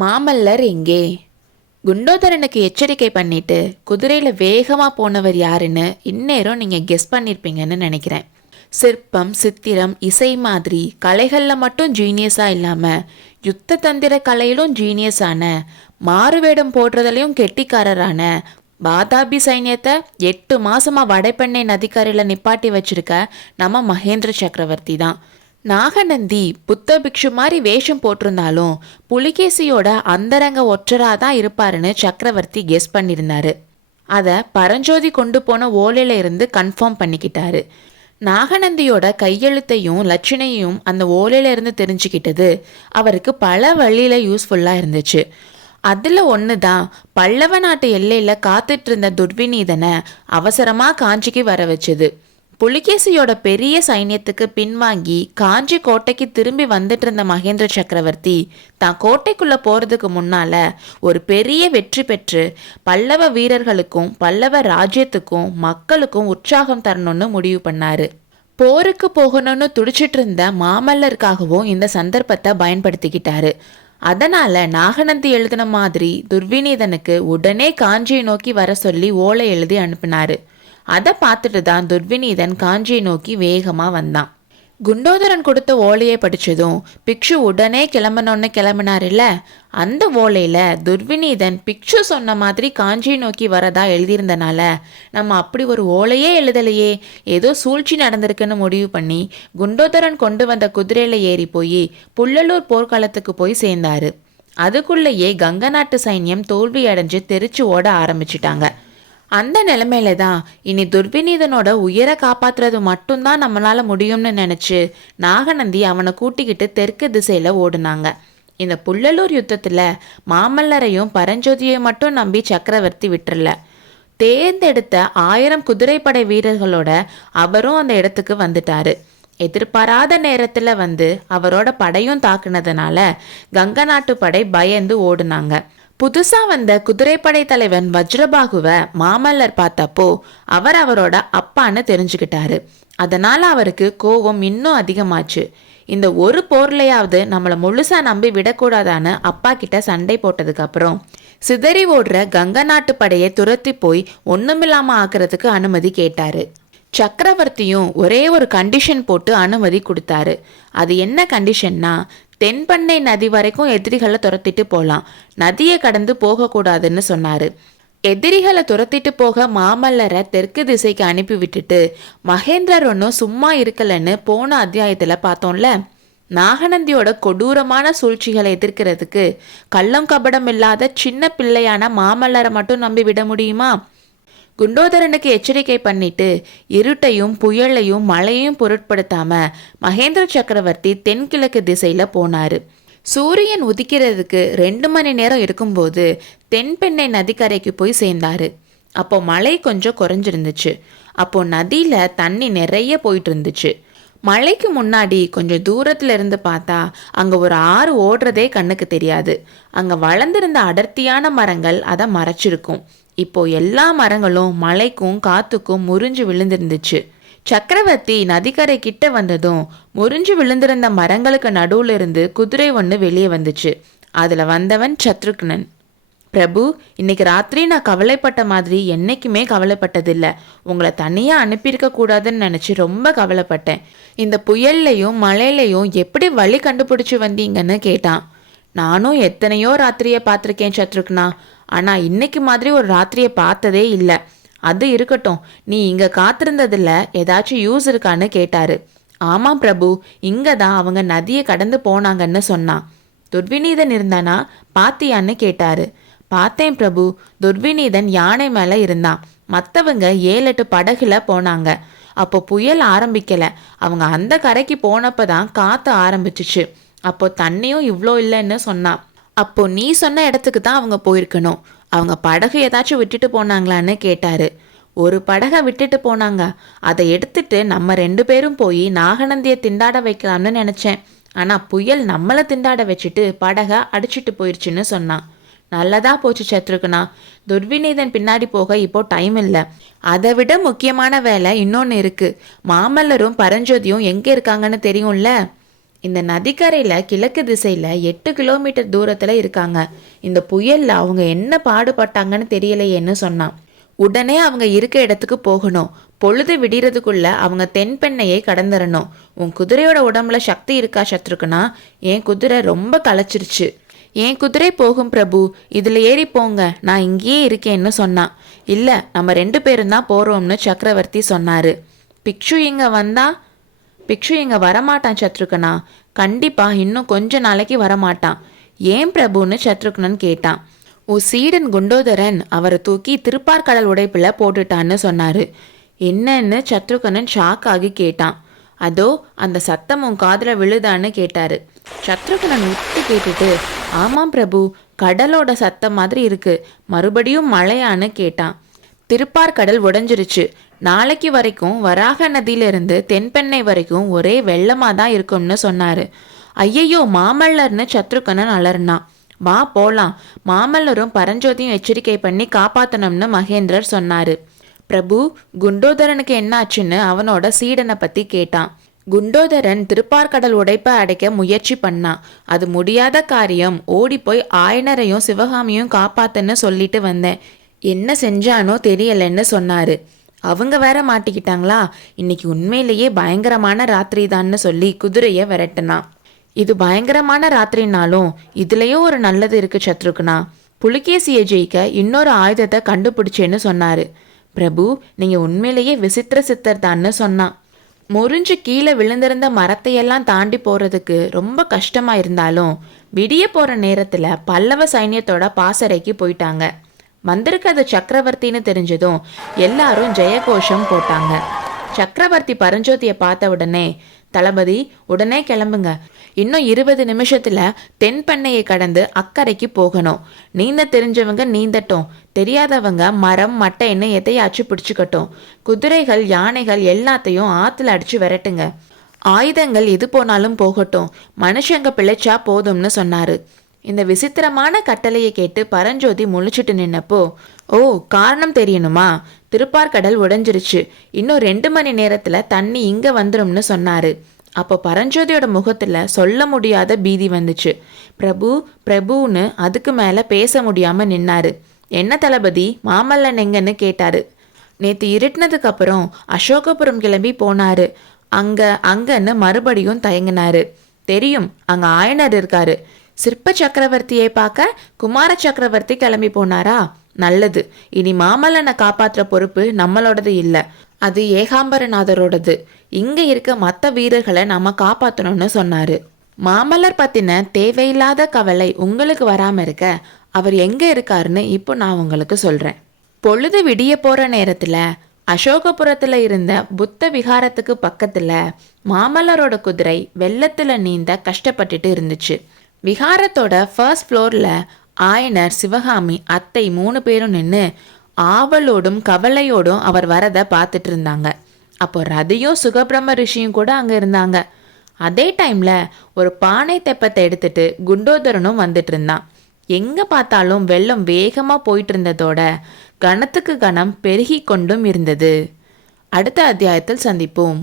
மாமல்லர் எங்கே? குண்டோதரனுக்கு எச்சரிக்கை பண்ணிட்டு குதிரையில் வேகமாக போனவர் யாருன்னு இந்நேரம் நீங்கள் கெஸ் பண்ணியிருப்பீங்கன்னு நினைக்கிறேன். சிற்பம், சித்திரம், இசை மாதிரி கலைகளில் மட்டும் ஜீனியஸாக இல்லாமல் யுத்த தந்திர கலையிலும் ஜீனியஸான, மாறுவேடம் போடுறதுலையும் கெட்டிக்காரரான, பாதாபி சைன்யத்தை 8 மாசமாக வடைப்பெண்ணை நதிக்கரையில் நிப்பாட்டி வச்சிருக்க நம்ம மகேந்திர சக்கரவர்த்தி தான். நாகநந்தி புத்த பிக்ஷு மாதிரி வேஷம் போட்டிருந்தாலும் புலிகேசியோட அந்தரங்க ஒற்றராக தான் இருப்பாருன்னு சக்கரவர்த்தி கெஸ் பண்ணியிருந்தாரு. அதை பரஞ்சோதி கொண்டு போன ஓலையில இருந்து கன்ஃபார்ம் பண்ணிக்கிட்டாரு. நாகநந்தியோட கையெழுத்தையும் லட்சணையும் அந்த ஓலையில இருந்து தெரிஞ்சுக்கிட்டது அவருக்கு பல வழியில யூஸ்ஃபுல்லாக இருந்துச்சு. அதில் ஒன்று தான் பல்லவ நாட்டு எல்லையில் காத்துட்டு இருந்த துர்விநீதனை அவசரமாக காஞ்சிக்கு வர வச்சுது. புலிகேசியோட பெரிய சைன்யத்துக்கு பின்வாங்கி காஞ்சி கோட்டைக்கு திரும்பி வந்துட்டு இருந்த மகேந்திர சக்கரவர்த்தி தான் கோட்டைக்குள்ள போறதுக்கு முன்னால ஒரு பெரிய வெற்றி பெற்று பல்லவ வீரர்களுக்கும் பல்லவ ராஜ்யத்துக்கும் மக்களுக்கும் உற்சாகம் தரணும்னு முடிவு பண்ணாரு. போருக்கு போகணும்னு துடிச்சிட்டு இருந்த மாமல்லருக்காகவும் இந்த சந்தர்ப்பத்தை பயன்படுத்திக்கிட்டாரு. அதனால நாகநந்தி எழுதின மாதிரி துர்விநீதனுக்கு உடனே காஞ்சியை நோக்கி வர சொல்லி ஓலை எழுதி அனுப்பினாரு. அதை பார்த்துட்டு தான் துர்விநீதன் காஞ்சியை நோக்கி வேகமாக வந்தான். குண்டோதரன் கொடுத்த ஓலையை படித்ததும் பிக்ஷு உடனே கிளம்பணுன்னு கிளம்பினார்ல, அந்த ஓலையில் துர்விநீதன் பிக்ஷு சொன்ன மாதிரி காஞ்சியை நோக்கி வரதா எழுதியிருந்தனால நம்ம அப்படி ஒரு ஓலையே எழுதலையே, ஏதோ சூழ்ச்சி நடந்திருக்குன்னு முடிவு பண்ணி குண்டோதரன் கொண்டு வந்த குதிரையில் ஏறி போய் புள்ளலூர் போர்க்களத்துக்கு போய் சேர்ந்தாரு. அதுக்குள்ளேயே கங்க நாட்டு சைன்யம் தோல்வி அடைஞ்சு தெரிச்சு ஓட ஆரம்பிச்சிட்டாங்க. அந்த நிலைமையில தான் இனி துர்விநீதனோட உயிரை காப்பாற்றுறது மட்டும்தான் நம்மளால முடியும்னு நினச்சி நாகநந்தி அவனை கூட்டிக்கிட்டு தெற்கு திசையில் ஓடுனாங்க. இந்த புள்ளலூர் யுத்தத்தில் மாமல்லரையும் பரஞ்சோதியை மட்டும் நம்பி சக்கரவர்த்தி விட்டுறல. தேர்ந்தெடுத்த 1000 குதிரைப்படை வீரர்களோட அவரும் அந்த இடத்துக்கு வந்துட்டாரு. எதிர்பாராத நேரத்தில் வந்து அவரோட படையும் தாக்குனதுனால கங்க நாட்டு படை பயந்து ஓடுனாங்க. புதுசா வந்த குதிரைப்படை தலைவன் வஜ்ரபாகுவை மாமல்லர் பார்த்தப்போ அவரோட அப்பான்னு தெரிஞ்சுக்கிட்டாரு. அதனால அவருக்கு கோபம் இன்னும் அதிகமாச்சு. இந்த ஒரு போர்லையாவது நம்மளை முழுசா நம்பி விடக்கூடாதான்னு அப்பா கிட்ட சண்டை போட்டதுக்கு அப்புறம் சிதறி ஓடுற கங்க நாட்டு படையை துரத்தி போய் ஒண்ணுமில்லாம ஆக்குறதுக்கு அனுமதி கேட்டாரு. சக்கரவர்த்தியும் ஒரே ஒரு கண்டிஷன் போட்டு அனுமதி கொடுத்தாரு. அது என்ன கண்டிஷன்னா, தென்பண்ணை நதி வரைக்கும் எதிரிகளை துரத்திட்டு போகலாம், நதியை கடந்து போகக்கூடாதுன்னு சொன்னாரு. எதிரிகளை துரத்திட்டு போக மாமல்லரை தெற்கு திசைக்கு அனுப்பி விட்டுட்டு மகேந்திரர் ஒன்றும் சும்மா இருக்கலன்னு போன அத்தியாயத்தில் பார்த்தோம்ல. நாகநந்தியோட கொடூரமான சூழ்ச்சிகளை எதிர்க்கிறதுக்கு கள்ளம் கபடம் இல்லாத சின்ன பிள்ளையான மாமல்லரை மட்டும் நம்பி விட முடியுமா? குண்டோதரனுக்கு எச்சரிக்கை பண்ணிட்டு இருட்டையும் புயலையும் மழையும் பொருட்படுத்தாம மகேந்திர சக்கரவர்த்தி தென்கிழக்கு திசையில போனாரு. சூரியன் உதிக்கிறதுக்கு 2 மணி நேரம் இருக்கும்போது தென்பெண்ணை நதிக்கரைக்கு போய் சேர்ந்தாரு. அப்போ மழை கொஞ்சம் குறைஞ்சிருந்துச்சு. அப்போ நதியில தண்ணி நிறைய போயிட்டு இருந்துச்சு. மழைக்கு முன்னாடி கொஞ்சம் தூரத்துல இருந்து பார்த்தா அங்க ஒரு ஆறு ஓடுறதே கண்ணுக்கு தெரியாது. அங்க வளர்ந்திருந்த அடர்த்தியான மரங்கள் அதை மறைச்சிருக்கும். இப்போ எல்லா மரங்களும் மழைக்கும் காத்துக்கும் முறிஞ்சு விழுந்திருந்துச்சு. சக்கரவர்த்தி நதிக்கரை கிட்ட வந்ததும் முறிஞ்சு விழுந்திருந்த மரங்களுக்கு நடுவுல இருந்து குதிரை ஒன்று வெளியே வந்துச்சு. அதுல வந்தவன் சத்ருக்னன். பிரபு, இன்னைக்கு ராத்திரி நான் கவலைப்பட்ட மாதிரி என்னைக்குமே கவலைப்பட்டதில்லை. உங்களை தனியா அனுப்பியிருக்க கூடாதுன்னு நினைச்சு ரொம்ப கவலைப்பட்டேன். இந்த புயல்லையும் மழையிலையும் எப்படி வழி கண்டுபிடிச்சு வந்தீங்கன்னு கேட்டான். நானும் எத்தனையோ ராத்திரியை பார்த்துருக்கேன் சத்ருக்னா, ஆனா இன்னைக்கு மாதிரி ஒரு ராத்திரியை பார்த்ததே இல்லை. அது இருக்கட்டும், நீ இங்க காத்திருந்ததுல ஏதாச்சும் யூஸ் இருக்கான்னு கேட்டாரு. ஆமாம் பிரபு, இங்க தான் அவங்க நதியை கடந்து போனாங்கன்னு சொன்னான். துர்விநீதன் இருந்தானா பாத்தியான்னு கேட்டாரு. பார்த்தேன் பிரபு, துர்விநீதன் யானை மேல இருந்தான். மற்றவங்க 7-8 படகுல போனாங்க. அப்போ புயல் ஆரம்பிக்கல. அவங்க அந்த கரைக்கு போனப்பதான் காத்து ஆரம்பிச்சிச்சு. அப்போ தண்ணியும் இவ்வளோ இல்லைன்னு சொன்னான். அப்போ நீ சொன்ன இடத்துக்கு தான் அவங்க போயிருக்கணும். அவங்க படகு ஏதாச்சும் விட்டுட்டு போனாங்களான்னு கேட்டாரு. ஒரு படகை விட்டுட்டு போனாங்க. அதை எடுத்துட்டு நம்ம 2 பேரும் போய் நாகநந்தியை திண்டாட வைக்கலாம்னு நினைச்சேன். ஆனா புயல் நம்மளை திண்டாட வச்சுட்டு படகை அடிச்சுட்டு போயிடுச்சுன்னு சொன்னான். நல்லதா போச்சு சத்ருகுணா. துர்விநீதன் பின்னாடி போக இப்போ டைம் இல்லை. அதை விட முக்கியமான வேலை இன்னொன்று இருக்கு. மாமல்லரும் பரஞ்சோதியும் எங்கே இருக்காங்கன்னு தெரியும்ல. இந்த நதிக்கரையில் கிழக்கு திசையில் 8 கிலோமீட்டர் தூரத்தில் இருக்காங்க. இந்த புயலில் அவங்க என்ன பாடுபட்டாங்கன்னு தெரியலையேன்னு சொன்னான். உடனே அவங்க இருக்க இடத்துக்கு போகணும். பொழுது விடிறதுக்குள்ள அவங்க தென்பெண்ணையை கடந்துடணும். உன் குதிரையோட உடம்புல சக்தி இருக்கா சத்ருக்கனா? என் குதிரை ரொம்ப களைச்சிருச்சு. என் குதிரை போகும் பிரபு, இதில் ஏறி போங்க, நான் இங்கேயே இருக்கேன்னு சொன்னான். இல்லை, நம்ம 2 பேரும் தான் போகிறோம்னு சக்கரவர்த்தி சொன்னார். பிக்ஷு இங்கே வந்தா? பிக்ஷு இங்கே வரமாட்டான் சத்ருக்கனா. கண்டிப்பாக இன்னும் கொஞ்ச நாளைக்கு வரமாட்டான். ஏன் பிரபுன்னு சத்ருக்னன் கேட்டான். சீடன் குண்டோதரன் அவரை தூக்கி திருப்பார்கடல் உடைப்பில் போட்டுட்டான்னு சொன்னார். என்னன்னு சத்ருகனன் ஷாக் ஆகி கேட்டான். அதோ அந்த சத்தம் உன் காதில் விழுதான்னு கேட்டார். சத்ருகனன் விட்டு கேட்டுட்டு, ஆமாம் பிரபு, கடலோட சத்தம் மாதிரி இருக்கு. மறுபடியும் மழையான்னு கேட்டான். திருப்பார்கடல் உடைஞ்சிருச்சு. நாளைக்கு வரைக்கும் வராக நதியிலிருந்து தென்பெண்ணை வரைக்கும் ஒரே வெள்ளமாக தான் இருக்கும்னு சொன்னார். ஐயையோ மாமல்லர்னு சத்ருகனன் அலர்னான். வா போலாம், மாமல்லரும் பரஞ்சோதியும் எச்சரிக்கை பண்ணி காப்பாற்றணும்னு மகேந்திரர் சொன்னார். பிரபு, குண்டோதரனுக்கு என்னாச்சுன்னு அவனோட சீடனை பற்றி கேட்டான். குண்டோதரன் திருப்பார்கடல் உடைப்பை அடைக்க முயற்சி பண்ணான். அது முடியாத காரியம். ஓடி போய் ஆயனரையும் சிவகாமியும் காப்பாத்துன்னு சொல்லிட்டு வந்தேன். என்ன செஞ்சானோ தெரியலன்னு சொன்னாரு. அவங்க வேற மாட்டிக்கிட்டாங்களா? இன்னைக்கு உண்மையிலேயே பயங்கரமான ராத்திரி தான்னு சொல்லி குதிரையை விரட்டினான். இது பயங்கரமான ராத்திரினாலும் இதுலயும் ஒரு நல்லது இருக்கு சத்ருக்னா. புலிகேசியை ஜெயிக்க இன்னொரு ஆயுதத்தை கண்டுபிடிச்சேன்னு சொன்னாரு. பிரபு, நீங்க உண்மையிலேயே விசித்திர சித்தர் தான்னு சொன்னான். முறிஞ்சு கீழே விழுந்திருந்த மரத்தையெல்லாம் தாண்டி போறதுக்கு ரொம்ப கஷ்டமா இருந்தாலும் விடிய போற நேரத்துல பல்லவ சைன்யத்தோட பாசறைக்கு போயிட்டாங்க. வந்திருக்கிறது சக்கரவர்த்தின்னு தெரிஞ்சதும் எல்லாரும் ஜெயகோஷம் போட்டாங்க. சக்கரவர்த்தி பரஞ்சோதியை பார்த்த உடனே, தளபதி உடனே கிளம்புங்க, இன்னும் 20 நிமிஷத்துல தென்பெண்ணையை கடந்து அக்கறைக்கு போகணும். நீந்த தெரிஞ்சவங்க நீந்தட்டும், தெரியாதவங்க மரம் மட்டைன்னு எதையாச்சும் பிடிச்சுக்கட்டும். குதிரைகள் யானைகள் எல்லாத்தையும் ஆத்துல அடிச்சு விரட்டுங்க. ஆயுதங்கள் எது போனாலும் போகட்டும், மனுஷங்க பிழைச்சா போதும்னு சொன்னாரு. இந்த விசித்திரமான கட்டளையை கேட்டு பரஞ்சோதி முழிச்சுட்டு நின்னப்போ, ஓ காரணம் தெரியணுமா? திருப்பார்கடல் உடைஞ்சிருச்சு, இன்னும் 2 மணி நேரத்துல தண்ணி இங்க வந்துரும்னு சொன்னாரு. அப்போ பரஞ்சோதியோட முகத்துல சொல்ல முடியாத பீதி வந்துச்சு. பிரபு பிரபுன்னு அதுக்கு மேல பேச முடியாம நின்னாரு. என்ன தளபதி, மாமல்லன் எங்கன்னு கேட்டாரு. நேத்து இருட்டினதுக்கு அப்புறம் அசோகபுரம் கிளம்பி போனாரு. அங்கன்னு மறுபடியும் தயங்கினாரு. தெரியும், அங்க ஆயனர் இருக்காரு. சிற்ப சக்கரவர்த்தியை பார்க்க குமார சக்கரவர்த்தி கிளம்பி போனாரா? நல்லது. இனி மாமல்லனை காப்பாற்றுற பொறுப்பு நம்மளோடது இல்லை, அது ஏகாம்பரநாதரோடது. இங்க இருக்க மற்ற வீரர்களை நாம காப்பாற்றணும்னு சொன்னாரு. மாமல்லர் பத்தின தேவையில்லாத கவலை உங்களுக்கு வராம இருக்க அவர் எங்க இருக்காருன்னு இப்போ நான் உங்களுக்கு சொல்றேன். பொழுது விடிய போற நேரத்துல அசோகபுரத்துல இருந்த புத்த விகாரத்துக்கு பக்கத்துல மாமல்லரோட குதிரை வெள்ளத்துல நீந்த கஷ்டப்பட்டுட்டு இருந்துச்சு. விகாரத்தோட ஃபர்ஸ்ட் ஃப்ளோரில் ஆயனர், சிவகாமி, அத்தை 3 பேரும் நின்று ஆவலோடும் கவலையோடும் அவர் வரதை பார்த்துட்டு இருந்தாங்க. அப்போ ரதியும் சுகபிரம்ம ரிஷியும் கூட அங்கே இருந்தாங்க. அதே டைமில் ஒரு பானை தெப்பத்தை எடுத்துட்டு குண்டோதரனும் வந்துட்டு இருந்தான். எங்கே பார்த்தாலும் வெள்ளம் வேகமாக போயிட்டு இருந்ததோட கணத்துக்கு கணம் பெருகி கொண்டும் இருந்தது. அடுத்த அத்தியாயத்தில் சந்திப்போம்.